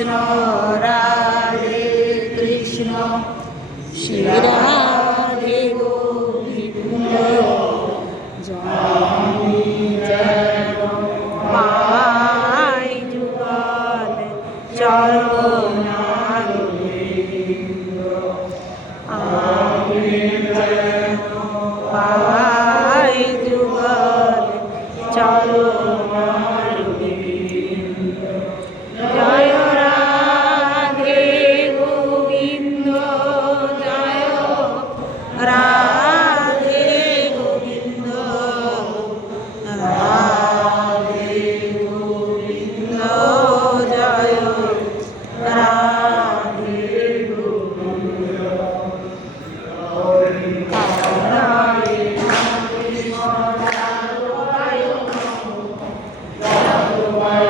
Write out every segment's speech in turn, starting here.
কৃষ্ণ রাধে কৃষ্ণ। শ্রী রাধে গোবিন্দ। জয় জয় চরণ Bye.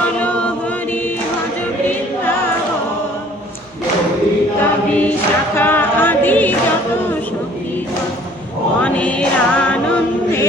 বলো হরি কবি আদি যত সখী মনের আনন্দে